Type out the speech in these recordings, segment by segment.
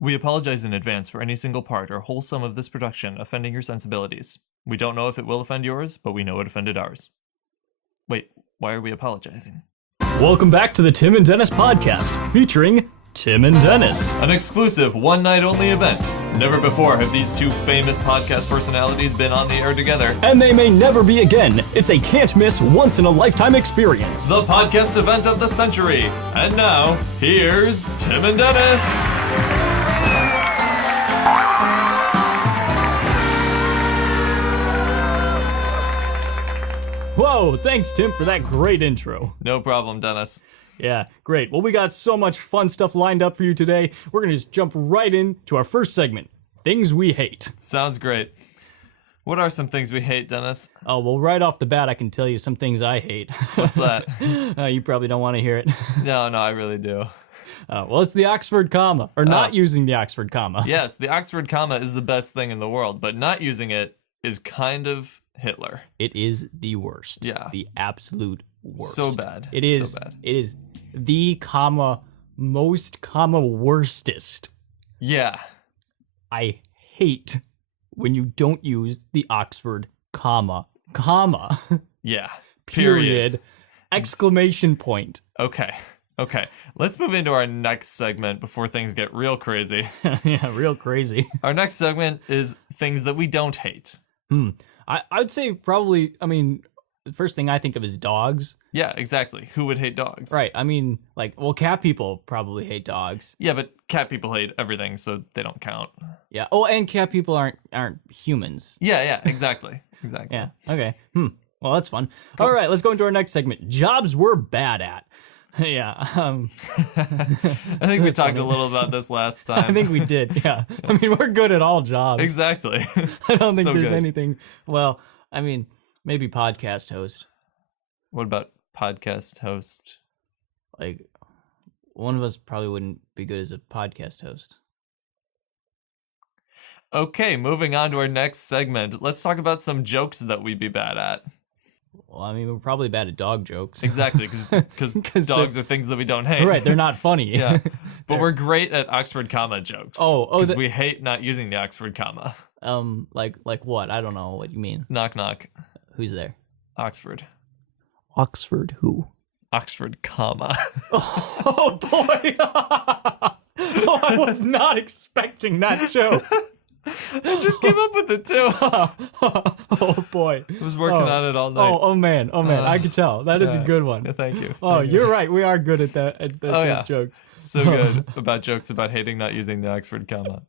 We apologize in advance for any single part or whole sum of this production offending your sensibilities. We don't know if it will offend yours, but we know it offended ours. Wait, why are we apologizing? Welcome back to the Tim and Dennis podcast, featuring Tim and Dennis. An exclusive one-night-only event. Never before have these two famous podcast personalities been on the air together. And they may never be again. It's a can't-miss, once-in-a-lifetime experience. The podcast event of the century. And now, here's Tim and Dennis. Whoa, thanks, Tim, for that great intro. No problem, Dennis. Yeah, great. Well, we got so much fun stuff lined up for you today. We're going to just jump right into our first segment, Things We Hate. Sounds great. What are some things we hate, Dennis? Oh, well, right off the bat, I can tell you some things I hate. What's that? You probably don't want to hear it. No, I really do. Well, it's the Oxford comma, or not using the Oxford comma. Yes, the Oxford comma is the best thing in the world, but not using it is kind of Hitler. It is the worst. Yeah. The absolute worst. So bad. It is. So bad. It is the comma most comma worstest. Yeah. I hate when you don't use the Oxford comma. Yeah. Period. Exclamation point. Okay. Let's move into our next segment before things get real crazy. Yeah, real crazy. Our next segment is things that we don't hate. I'd say probably, the first thing I think of is dogs. Yeah, exactly. Who would hate dogs? Right. Cat people probably hate dogs. Yeah, but cat people hate everything, so they don't count. Yeah. Oh, and cat people aren't humans. Yeah, exactly. Yeah. Okay. Well, that's fun. Cool. All right, let's go into our next segment. Jobs we're bad at. Yeah. I think we talked a little about this last time. I think we did, yeah. We're good at all jobs. Exactly. I don't think So there's good. anything. Well, maybe podcast host. What about podcast host? Like, one of us probably wouldn't be good as a podcast host. Okay, moving on to our next segment. Let's talk about some jokes that we'd be bad at. Well, we're probably bad at dog jokes. Exactly, because dogs are things that we don't hate. Right, they're not funny. Yeah, but we're great at Oxford comma jokes. Because we hate not using the Oxford comma. Like what? I don't know what you mean. Knock, knock. Who's there? Oxford. Oxford who? Oxford comma. Oh, boy. Oh, I was not expecting that joke. I just came up with it, too. Oh, boy. I was working on it all night. Oh man. I could tell. That is a good one. Yeah, thank you. Oh, you're right. We are good at those jokes. So good about jokes about hating not using the Oxford comma.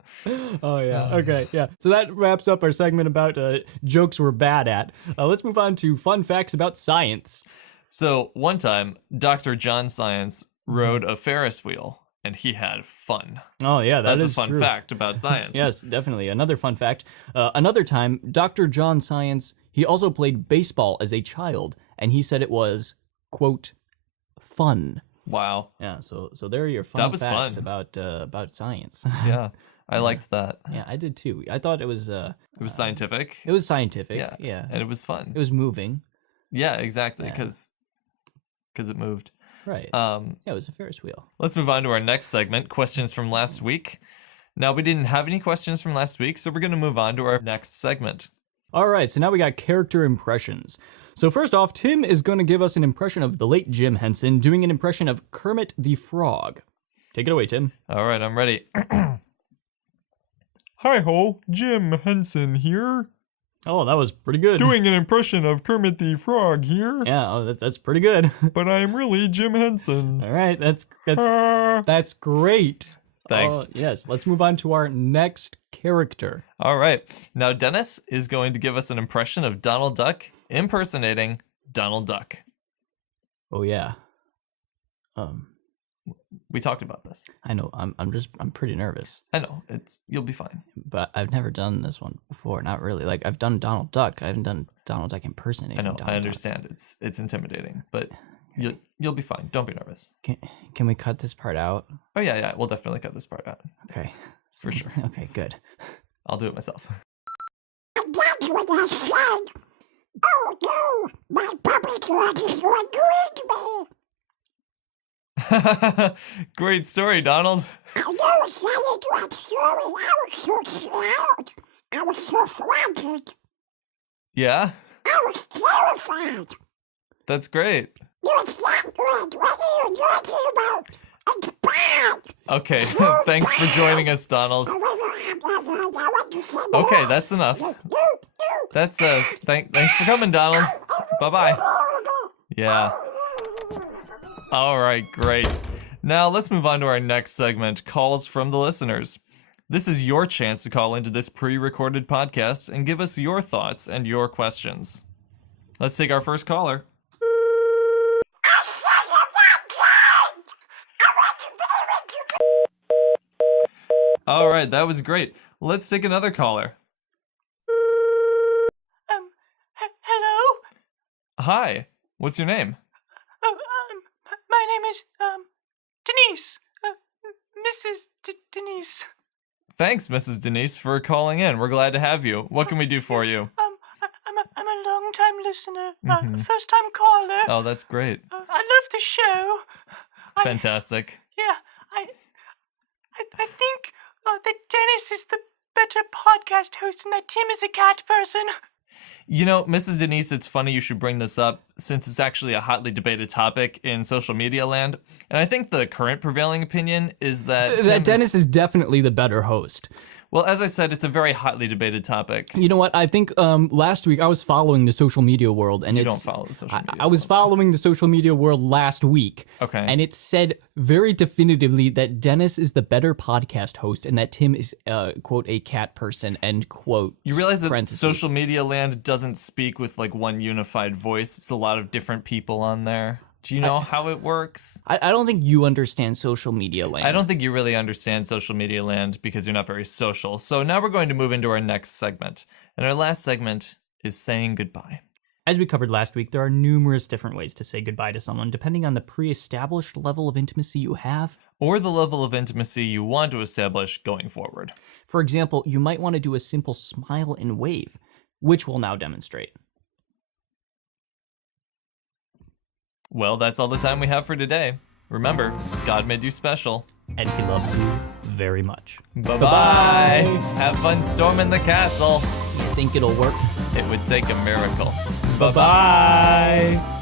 Oh, yeah. Okay, yeah. So that wraps up our segment about jokes we're bad at. Let's move on to fun facts about science. So one time, Dr. John Science rode a Ferris wheel, and he had fun. Oh, yeah, That's is a fun true. fact about science. Yes, definitely. Another fun fact. Another time, Dr. John Science, he also played baseball as a child, and he said it was, quote, fun. Wow. Yeah, so there are your fun facts fun. about science. Yeah, I liked that. Yeah, I did too. I thought it was It was scientific. It was scientific. Yeah. Yeah. And it was fun. It was moving. Yeah, exactly, because it moved. Right. Yeah, it was a Ferris wheel. Let's move on to our next segment, questions from last week. Now, we didn't have any questions from last week, so we're going to move on to our next segment. All right, so now we got character impressions. So first off, Tim is going to give us an impression of the late Jim Henson doing an impression of Kermit the Frog. Take it away, Tim. All right, I'm ready. Hi-ho, Jim Henson here. Oh, that was pretty good. Doing an impression of Kermit the Frog here. Yeah, that's pretty good. But I'm really Jim Henson. All right, that's great. Thanks. Yes, let's move on to our next character. All right. Now, Dennis is going to give us an impression of Donald Duck impersonating Donald Duck. Oh, yeah. We talked about this. I know. I'm pretty nervous. I know. You'll be fine. But I've never done this one before. Not really. Like, I've done Donald Duck. I haven't done Donald Duck impersonating. I know. Donald I understand. Duck. It's intimidating, but you'll be fine. Don't be nervous. Can we cut this part out? Oh yeah. We'll definitely cut this part out. Okay. For sure. Okay, good. I'll do it myself. That's what I said. Oh no, my puppet is going to eat me. Great story, Donald. I never decided to watch story. I was so scared. I was so frantic. Yeah, I was terrified. that's great. It's not good. What are you talking about? It's bad. Okay, thanks for joining us, Donald. I want to say more. Okay, that's enough. That's thanks for coming, Donald. Bye-bye. Yeah. All right, great. Now let's move on to our next segment, calls from the listeners. This is your chance to call into this pre-recorded podcast and give us your thoughts and your questions. Let's take our first caller. All right, that was great. Let's take another caller. Hello? Hi, what's your name? My name is, Denise. Mrs. Denise. Thanks, Mrs. Denise, for calling in. We're glad to have you. What can we do for you? I'm a long-time listener. First-time caller. Oh, that's great. I love the show. Fantastic. Yeah, I think that Dennis is the better podcast host and that Tim is a cat person. You know, Mrs. Denise, it's funny you should bring this up since it's actually a hotly debated topic in social media land. And I think the current prevailing opinion is that Dennis is definitely the better host. Well, as I said, it's a very hotly debated topic. You know what? I think last week I was following the social media world, and You don't follow the social media. I was following the social media world last week. Okay. And it said very definitively that Dennis is the better podcast host and that Tim is, quote, a cat person, end quote. You realize that parentheses. social media land doesn't speak with like one unified voice. It's a lot of different people on there. Do you know how it works? I don't think you understand social media land. I don't think you really understand social media land because you're not very social. So now we're going to move into our next segment. And our last segment is saying goodbye. As we covered last week, there are numerous different ways to say goodbye to someone, depending on the pre-established level of intimacy you have. Or the level of intimacy you want to establish going forward. For example, you might want to do a simple smile and wave, which we'll now demonstrate. Well, that's all the time we have for today. Remember, God made you special. And he loves you very much. Bye-bye. Have fun storming the castle. You think it'll work? It would take a miracle. Bye-bye.